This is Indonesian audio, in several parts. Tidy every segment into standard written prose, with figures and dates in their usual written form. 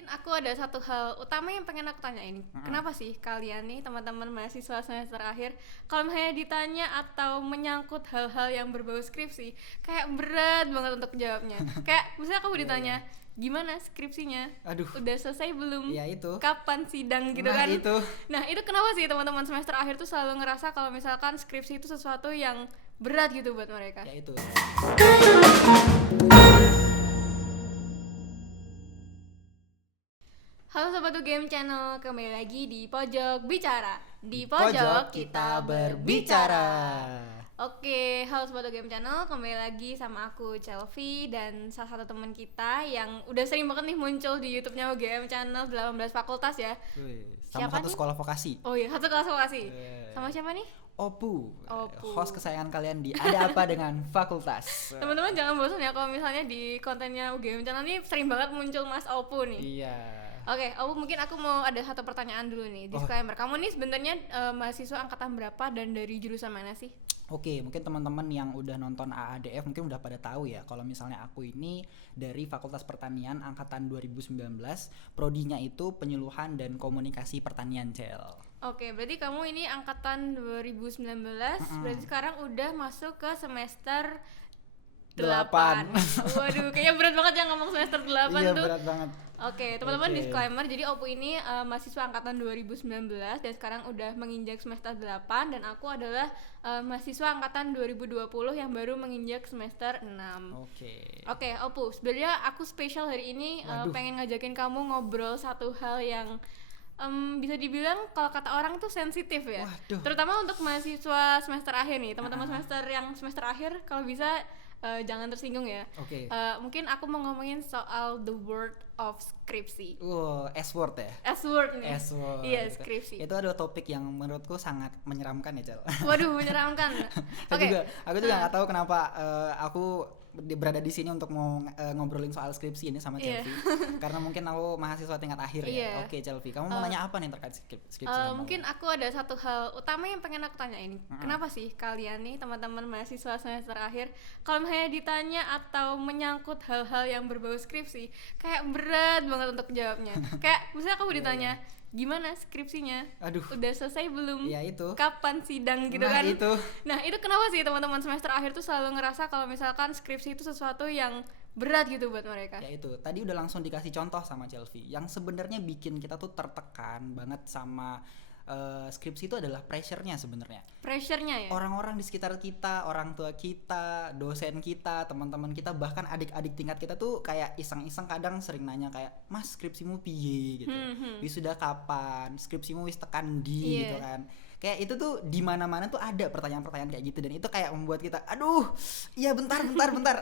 Mungkin aku ada satu hal utama yang pengen aku tanyain. Kenapa sih kalian nih teman-teman mahasiswa semester akhir kalau misalnya ditanya atau menyangkut hal-hal yang berbau skripsi kayak berat banget untuk jawabnya. Kayak misalnya aku ditanya, gimana skripsinya? Aduh. Udah selesai belum? Ya itu. Kapan sidang gitu Nah, kan? itu. Nah, itu kenapa sih teman-teman semester akhir tuh selalu ngerasa kalau misalkan skripsi itu sesuatu yang berat gitu buat mereka? Ya itu. Halo Sobat UGM Channel, kembali lagi di Pojok Bicara. Di Pojok kita berbicara. Oke, halo Sobat UGM Channel, kembali lagi sama aku Chelvi dan salah satu teman kita yang udah sering banget nih muncul di YouTube-nya UGM Channel 18 Fakultas ya. Sama Siapa satu nih? sekolah vokasi. Oh iya, satu kelas vokasi. Sama siapa nih? Opu. Opu. Host kesayangan kalian di Ada Apa Dengan Fakultas. Teman-teman jangan bosan ya kalau misalnya di kontennya UGM Channel ini sering banget muncul Mas Opu nih. Iya. Oke, mungkin aku mau ada satu pertanyaan dulu nih, disclaimer. Kamu nih sebenarnya mahasiswa angkatan berapa dan dari jurusan mana sih? Oke, mungkin teman-teman yang udah nonton AADF mungkin udah pada tahu ya kalau misalnya aku ini dari Fakultas Pertanian angkatan 2019, prodinya itu Penyuluhan dan Komunikasi Pertanian, Cel. Oke, berarti kamu ini angkatan 2019, berarti sekarang udah masuk ke semester 8. Waduh, kayaknya berat banget ya ngomong semester 8 Iya, tuh. berat banget. Oke, teman-teman disclaimer, jadi Opu ini mahasiswa angkatan 2019 dan sekarang udah menginjak semester 8 dan aku adalah mahasiswa angkatan 2020 yang baru menginjak semester 6. Oke, Opu, sebenarnya aku spesial hari ini pengen ngajakin kamu ngobrol satu hal yang bisa dibilang kalau kata orang itu sensitif ya. Waduh. Terutama untuk mahasiswa semester akhir nih, teman-teman semester yang semester akhir kalau bisa jangan tersinggung ya. Mungkin aku mau ngomongin soal the word of skripsi. S-word ya? S-word nih. S-word. Iya, skripsi. Itu adalah topik yang menurutku sangat menyeramkan ya, Cel. Waduh, menyeramkan. Aku juga nggak tahu kenapa aku berada di sini untuk mau ngobrolin soal skripsi ini sama Chelvi. Karena mungkin aku mahasiswa tingkat akhir ya. Oke, Chelvi, kamu mau nanya apa nih terkait skripsi? Mungkin aku ada satu hal utama yang pengen aku tanyain. Kenapa sih kalian nih teman-teman mahasiswa semester akhir kalau misalnya ditanya atau menyangkut hal-hal yang berbau skripsi kayak berat banget untuk jawabnya. Kayak misalnya aku ditanya, gimana skripsinya? Aduh. Udah selesai belum? Ya itu. Kapan sidang gitu kan? Nah, itu kenapa sih teman-teman semester akhir tuh selalu ngerasa kalau misalkan skripsi itu sesuatu yang berat gitu buat mereka? Ya itu. Tadi udah langsung dikasih contoh sama Chelvi. Yang sebenarnya bikin kita tuh tertekan banget sama skripsi itu adalah pressure-nya sebenarnya. Pressure-nya ya? Orang-orang di sekitar kita, orang tua kita, dosen kita, teman-teman kita, bahkan adik-adik tingkat kita tuh kayak iseng-iseng kadang sering nanya kayak, "Mas, skripsimu piye?" gitu. "Wisuda kapan? Skripsimu wis tekan di?" gitu kan. Kayak itu tuh di mana-mana tuh ada pertanyaan-pertanyaan kayak gitu dan itu kayak membuat kita, aduh, iya bentar,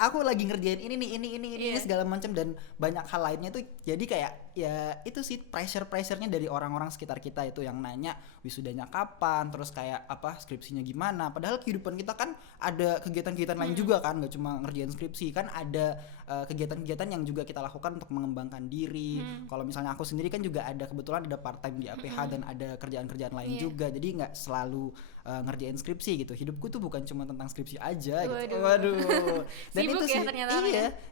aku lagi ngerjain ini segala macam dan banyak hal lainnya tuh jadi kayak ya itu sih pressure-nya dari orang-orang sekitar kita itu yang nanya wisudanya kapan, terus kayak apa skripsinya gimana. Padahal kehidupan kita kan ada kegiatan-kegiatan lain juga kan, nggak cuma ngerjain skripsi kan ada kegiatan-kegiatan yang juga kita lakukan untuk mengembangkan diri. Kalau misalnya aku sendiri kan juga ada kebetulan ada part time di APH dan ada kerjaan-kerjaan lain juga. Jadi nggak selalu ngerjain skripsi gitu. Hidupku tuh bukan cuma tentang skripsi aja gitu. Waduh. Dan sibuk itu ya sih ternyata.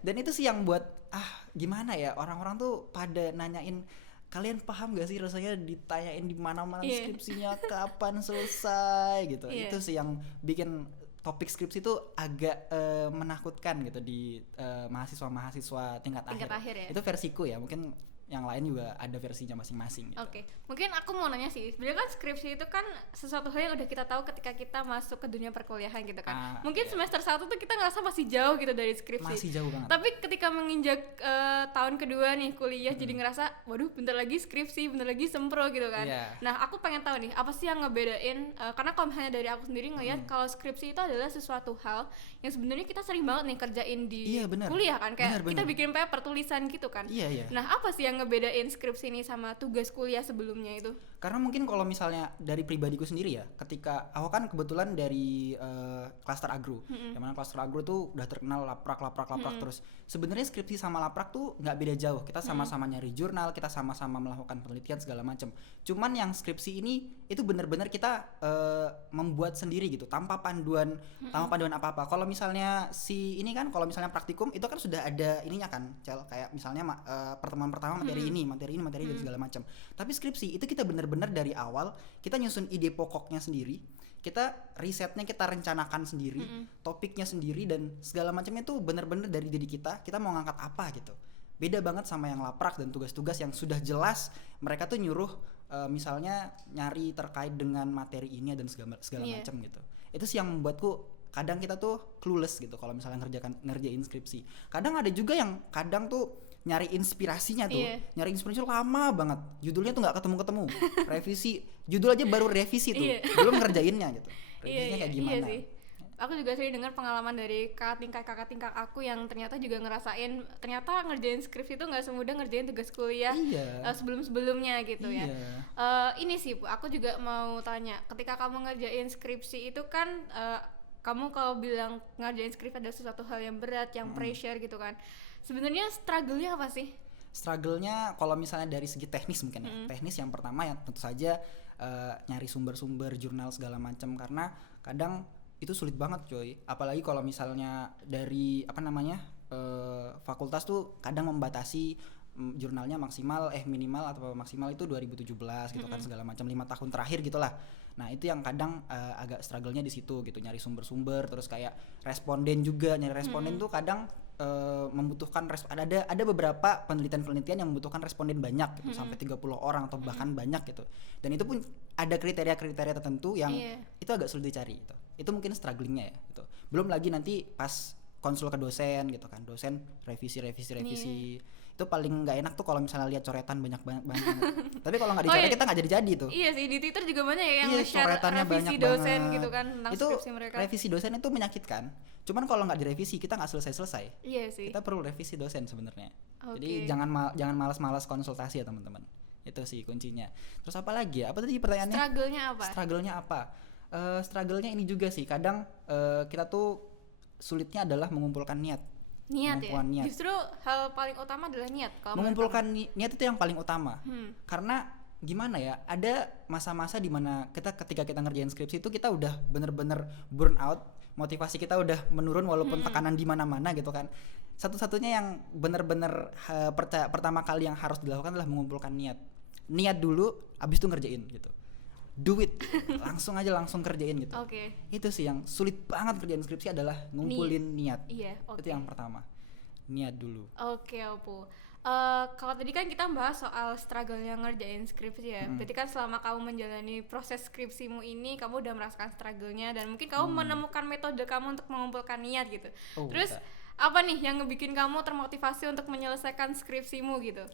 Dan itu sih yang buat gimana ya orang-orang tuh pada nanyain, kalian paham gak sih rasanya ditanyain di mana-mana skripsinya kapan selesai gitu. Itu sih yang bikin topik skripsi itu agak menakutkan gitu di mahasiswa-mahasiswa tingkat akhir ya. Itu versiku ya, mungkin yang lain juga ada versinya masing-masing gitu. Oke, mungkin aku mau nanya sih, sebenarnya kan skripsi itu kan sesuatu hal yang udah kita tahu ketika kita masuk ke dunia perkuliahan gitu kan. Mungkin semester 1 tuh kita ngerasa masih jauh gitu dari skripsi. Masih jauh banget. Tapi ketika menginjak tahun kedua nih kuliah jadi ngerasa, waduh bentar lagi skripsi, bentar lagi sempro gitu kan. Nah, aku pengen tahu nih, apa sih yang ngebedain karena kalau misalnya dari aku sendiri ngelihat kalau skripsi itu adalah sesuatu hal yang sebenarnya kita sering banget nih kerjain di kuliah kan, kayak kita bikin paper tulisan gitu kan. Nah, apa sih yang ngebedain skripsi ini sama tugas kuliah sebelumnya itu? Karena mungkin kalau misalnya dari pribadiku sendiri ya, ketika aku kan kebetulan dari klaster agro, yang mana klaster agro tuh udah terkenal laprak terus. Sebenarnya skripsi sama laprak tuh nggak beda jauh. Kita sama-sama nyari jurnal, kita sama-sama melakukan penelitian segala macam. Cuman yang skripsi ini itu benar-benar kita membuat sendiri gitu, tanpa panduan apa-apa. Kalau misalnya kalau misalnya praktikum itu kan sudah ada ininya kan, Cel, kayak misalnya pertemuan pertama, materi dan segala macam. Tapi skripsi itu kita benar-benar dari awal kita nyusun ide pokoknya sendiri, kita risetnya kita rencanakan sendiri, topiknya sendiri dan segala macamnya tuh benar-benar dari diri kita mau ngangkat apa gitu. Beda banget sama yang laprak dan tugas-tugas yang sudah jelas mereka tuh nyuruh misalnya nyari terkait dengan materi ini dan segala macam gitu. Itu sih yang membuatku kadang kita tuh clueless gitu kalau misalnya ngerjain skripsi. Kadang ada juga yang kadang tuh nyari inspirasinya tuh, nyari inspirasi lama banget. Judulnya tuh nggak ketemu. Revisi, judul aja baru revisi tuh, belum ngerjainnya gitu. Revisinya kayak gimana? Iya sih. Aku juga sering dengar pengalaman dari kakak tingkat aku yang ternyata juga ngerasain ternyata ngerjain skripsi itu nggak semudah ngerjain tugas kuliah sebelumnya gitu ya. Ini sih Bu, aku juga mau tanya, ketika kamu ngerjain skripsi itu kan kamu kalau bilang ngerjain skripsi ada sesuatu hal yang berat, yang pressure gitu kan. Sebenarnya struggle-nya apa sih? Struggle-nya kalau misalnya dari segi teknis mungkin ya. Teknis yang pertama ya tentu saja nyari sumber-sumber jurnal segala macam karena kadang itu sulit banget coy. Apalagi kalau misalnya dari fakultas tuh kadang membatasi jurnalnya minimal atau maksimal itu 2017 gitu kan segala macam 5 tahun terakhir gitulah. Nah itu yang kadang agak struggle-nya di situ gitu, nyari sumber-sumber, terus kayak nyari responden tuh kadang membutuhkan ada beberapa penelitian yang membutuhkan responden banyak gitu, sampai 30 orang atau bahkan banyak gitu. Dan itu pun ada kriteria-kriteria tertentu yang itu agak sulit dicari gitu. Itu mungkin strugglingnya ya gitu. Belum lagi nanti pas konsul ke dosen gitu kan, dosen revisi itu paling nggak enak tuh kalau misalnya lihat coretan banyak banget. Tapi kalau nggak dicoret kita nggak jadi tuh. Iya sih, di Twitter juga banyak ya yang share coretannya revisi dosen banget gitu kan tentang itu skripsi mereka. Revisi dosen itu menyakitkan. Cuman kalau nggak direvisi kita nggak selesai. Iya sih. Kita perlu revisi dosen sebenarnya. Jadi jangan malas-malas konsultasi ya teman-teman. Itu sih kuncinya. Terus apa lagi ya? Apa tadi pertanyaannya? Struggle-nya apa? Struggle-nya ini juga sih. Kadang kita tuh sulitnya adalah mengumpulkan niat. Niat. Justru hal paling utama adalah niat. Mengumpulkan niat itu yang paling utama. Karena gimana ya? Ada masa-masa di mana ketika kita ngerjain skripsi itu kita udah bener-bener burn out, motivasi kita udah menurun walaupun tekanan di mana-mana gitu kan. Satu-satunya yang bener-bener pertama kali yang harus dilakukan adalah mengumpulkan niat. Niat dulu, abis itu ngerjain gitu. Do it, langsung kerjain gitu. Itu sih yang sulit banget kerjain skripsi adalah ngumpulin niat. Itu yang pertama, niat dulu. Opu. Kalau tadi kan kita bahas soal struggle-nya ngerjain skripsi ya. Berarti kan selama kamu menjalani proses skripsimu ini, kamu udah merasakan struggle-nya dan mungkin kamu menemukan metode kamu untuk mengumpulkan niat gitu. Terus apa nih yang ngebikin kamu termotivasi untuk menyelesaikan skripsimu gitu?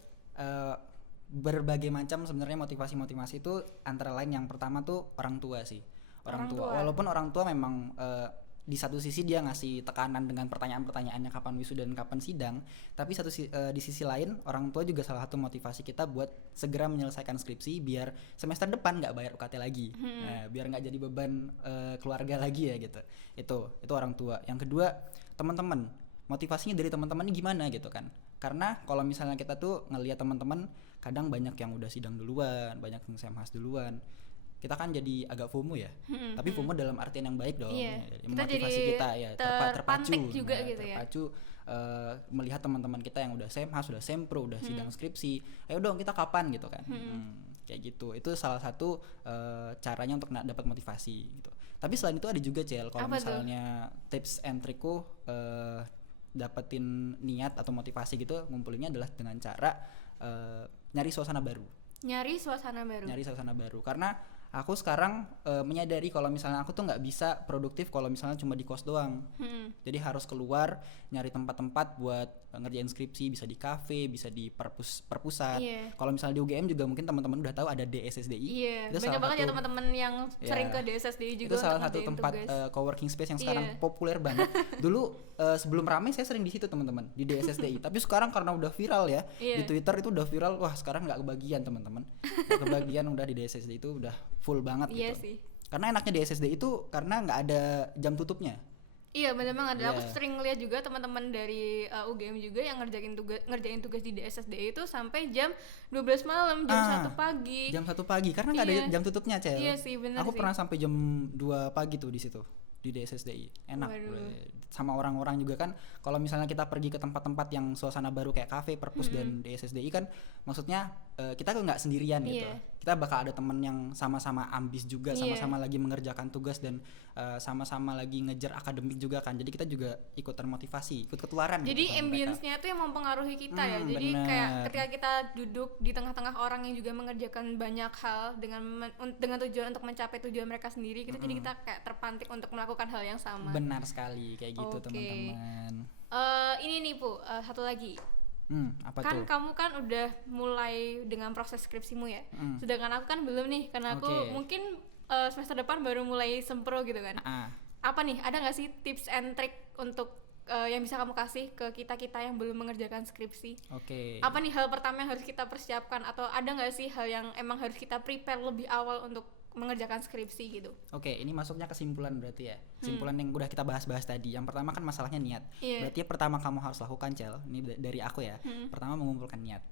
Berbagai macam sebenarnya motivasi itu antara lain yang pertama tuh orang tua sih. Orang tua. Walaupun orang tua memang di satu sisi dia ngasih tekanan dengan pertanyaan-pertanyaannya kapan wisuda dan kapan sidang, tapi di sisi lain orang tua juga salah satu motivasi kita buat segera menyelesaikan skripsi biar semester depan nggak bayar UKT lagi, biar nggak jadi beban keluarga lagi ya gitu. Itu orang tua. Yang kedua teman-teman, motivasinya dari teman-teman ini gimana gitu kan? Karena kalau misalnya kita tuh ngelihat teman-teman kadang banyak yang udah sidang duluan, banyak yang semhas duluan, kita kan jadi agak FOMO ya. Tapi FOMO dalam artian yang baik dong. Motivasi kita ya terpacu juga gitu terpacu melihat teman-teman kita yang udah semhas, sudah sempro, udah sidang skripsi. Ayo dong kita kapan gitu kan. Kayak gitu. Itu salah satu caranya untuk dapat motivasi gitu. Tapi selain itu ada juga Cel, kalau misalnya tips and trikku dapetin niat atau motivasi gitu ngumpulinnya adalah dengan cara nyari suasana baru karena aku sekarang menyadari kalau misalnya aku tuh nggak bisa produktif kalau misalnya cuma di kos doang. Jadi harus keluar nyari tempat-tempat buat ngerjain skripsi, bisa di kafe, bisa di perpusat. Kalau misalnya di UGM juga mungkin teman-teman udah tahu ada DSSDI. Banyak banget ya teman-teman yang sering ke DSSDI juga. Itu salah satu tempat coworking space yang sekarang populer banget. Dulu sebelum ramai saya sering di situ teman-teman, di DSSDI. Tapi sekarang karena udah viral ya, di Twitter itu udah viral. Wah sekarang nggak kebagian teman-teman. Nggak kebagian udah di DSSDI itu udah full banget gitu. Sih. Karena enaknya DSSDI itu karena nggak ada jam tutupnya. Iya benar banget. Aku sering lihat juga teman-teman dari UGM juga yang ngerjain tugas di DSSDI itu sampai jam 12 malam, jam 1 pagi. Jam 1 pagi karena enggak ada jam tutupnya, Cel. Iya sih, benar sih. Aku pernah sampai jam 2 pagi tuh di situ. di DSSDI. Enak. Waduh. Sama orang-orang juga kan, kalau misalnya kita pergi ke tempat-tempat yang suasana baru kayak kafe, perpus dan DSSDI kan, maksudnya kita tuh nggak sendirian gitu. Kita bakal ada temen yang sama-sama ambis juga, sama-sama lagi mengerjakan tugas dan sama-sama lagi ngejar akademik juga kan. Jadi kita juga ikut termotivasi, ikut ketularan. Jadi gitu, ambience-nya itu yang mempengaruhi kita ya. Jadi bener. kayak ketika kita duduk di tengah-tengah orang yang juga mengerjakan banyak hal dengan tujuan untuk mencapai tujuan mereka sendiri, gitu. Jadi kita kayak terpantik untuk melakukan hal yang sama. Benar sekali kayak gitu teman-teman. Ini nih Pu, satu lagi. Apa kan tuh? kamu kan udah mulai dengan proses skripsimu ya. Sedangkan aku kan belum nih, karena aku mungkin semester depan baru mulai sempro gitu kan. Apa nih, ada nggak sih tips and trick untuk yang bisa kamu kasih ke kita yang belum mengerjakan skripsi? Apa nih hal pertama yang harus kita persiapkan, atau ada nggak sih hal yang emang harus kita prepare lebih awal untuk mengerjakan skripsi gitu? Ini masuknya kesimpulan berarti ya. Kesimpulan yang udah kita bahas-bahas tadi. Yang pertama kan masalahnya niat. Berarti pertama kamu harus lakukan, Cel. Ini dari aku ya. Pertama mengumpulkan niat.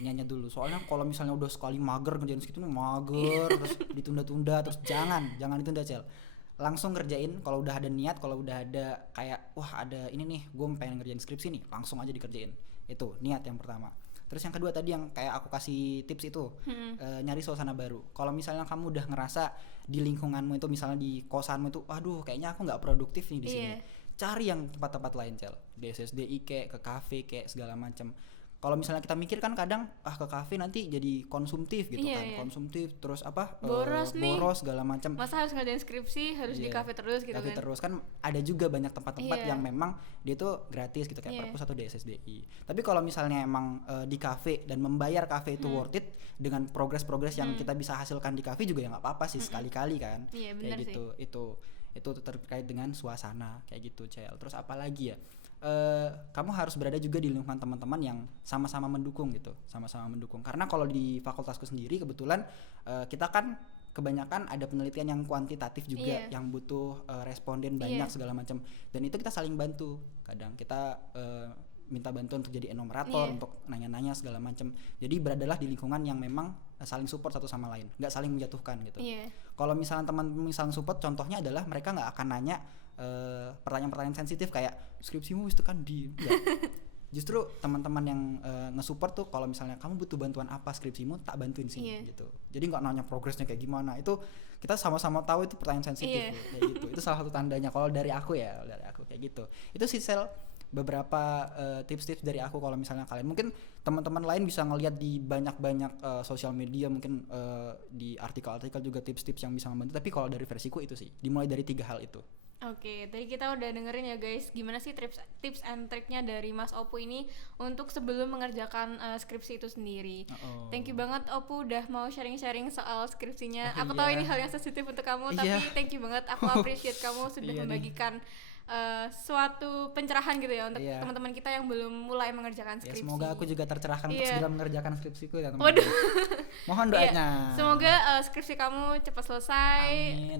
Niatnya dulu. Soalnya kalau misalnya udah sekali mager ngerjain segitu mager terus ditunda-tunda, terus jangan ditunda, Cel. Langsung kerjain. Kalau udah ada niat, kalau udah ada kayak wah ada ini nih, gue pengen ngerjain skripsi nih, langsung aja dikerjain. Itu niat yang pertama. Terus yang kedua tadi yang kayak aku kasih tips itu, nyari suasana baru. Kalau misalnya kamu udah ngerasa di lingkunganmu itu, misalnya di kosanmu itu, aduh kayaknya aku nggak produktif nih di sini, cari yang tempat-tempat lain, Cel. DSSDI kayak ke kafe kayak segala macam. Kalau misalnya kita mikir kan kadang ke kafe nanti jadi konsumtif gitu kan, konsumtif terus boros segala macam. Masa harus ngerjain skripsi harus di kafe terus gitu kafe kan? Terus kan ada juga banyak tempat-tempat yang memang dia tuh gratis gitu kayak perpus atau DSSDI. Tapi kalau misalnya emang di kafe dan membayar kafe itu worth it dengan progres yang kita bisa hasilkan di kafe juga ya nggak apa-apa sih sekali-kali kan. Kayak gitu. Itu terkait dengan suasana kayak gitu, Cel. Terus apa lagi ya? Kamu harus berada juga di lingkungan teman-teman yang sama-sama mendukung gitu, karena kalau di fakultasku sendiri kebetulan kita kan kebanyakan ada penelitian yang kuantitatif juga, yang butuh responden banyak segala macam, dan itu kita saling bantu. Kadang kita minta bantuan untuk jadi enumerator, untuk nanya-nanya segala macam. Jadi beradalah di lingkungan yang memang saling support satu sama lain, nggak saling menjatuhkan gitu. Kalau misalnya teman saling support, contohnya adalah mereka nggak akan nanya pertanyaan-pertanyaan sensitif kayak skripsimu itu kan justru teman-teman yang nge-support tuh kalau misalnya kamu butuh bantuan apa skripsimu, tak bantuin sih gitu. Jadi nggak nanya progresnya kayak gimana, itu kita sama-sama tahu itu pertanyaan sensitif kayak gitu. Itu salah satu tandanya kalau dari aku kayak gitu. Itu sih, Sel, beberapa tips-tips dari aku. Kalau misalnya kalian mungkin teman-teman lain bisa ngelihat di banyak sosial media, mungkin di artikel-artikel juga tips-tips yang bisa membantu, tapi kalau dari versiku itu sih dimulai dari 3 hal itu. Tadi kita udah dengerin ya guys, gimana sih tips and triknya dari Mas Opu ini untuk sebelum mengerjakan skripsi itu sendiri. Thank you banget Opu udah mau sharing-sharing soal skripsinya. Aku tahu ini hal yang sensitif untuk kamu, tapi thank you banget, aku appreciate kamu sudah membagikan suatu pencerahan gitu ya untuk teman-teman kita yang belum mulai mengerjakan skripsi. Semoga aku juga tercerahkan untuk segera mengerjakan skripsiku ya teman-teman. Mohon doanya. Semoga skripsi kamu cepat selesai,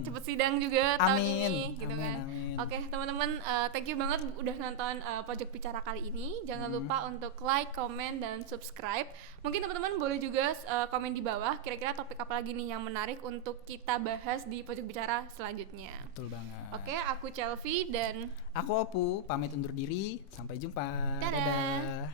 cepat sidang juga tahun ini gitu kan. Oke, teman-teman, thank you banget udah nonton Pojok Bicara kali ini. Jangan lupa untuk like, comment, dan subscribe. Mungkin teman-teman boleh juga komen di bawah kira-kira topik apa lagi nih yang menarik untuk kita bahas di Pojok Bicara selanjutnya. Betul banget. Oke, aku Chelvi dan aku Opu, pamit undur diri. Sampai jumpa. Dadah.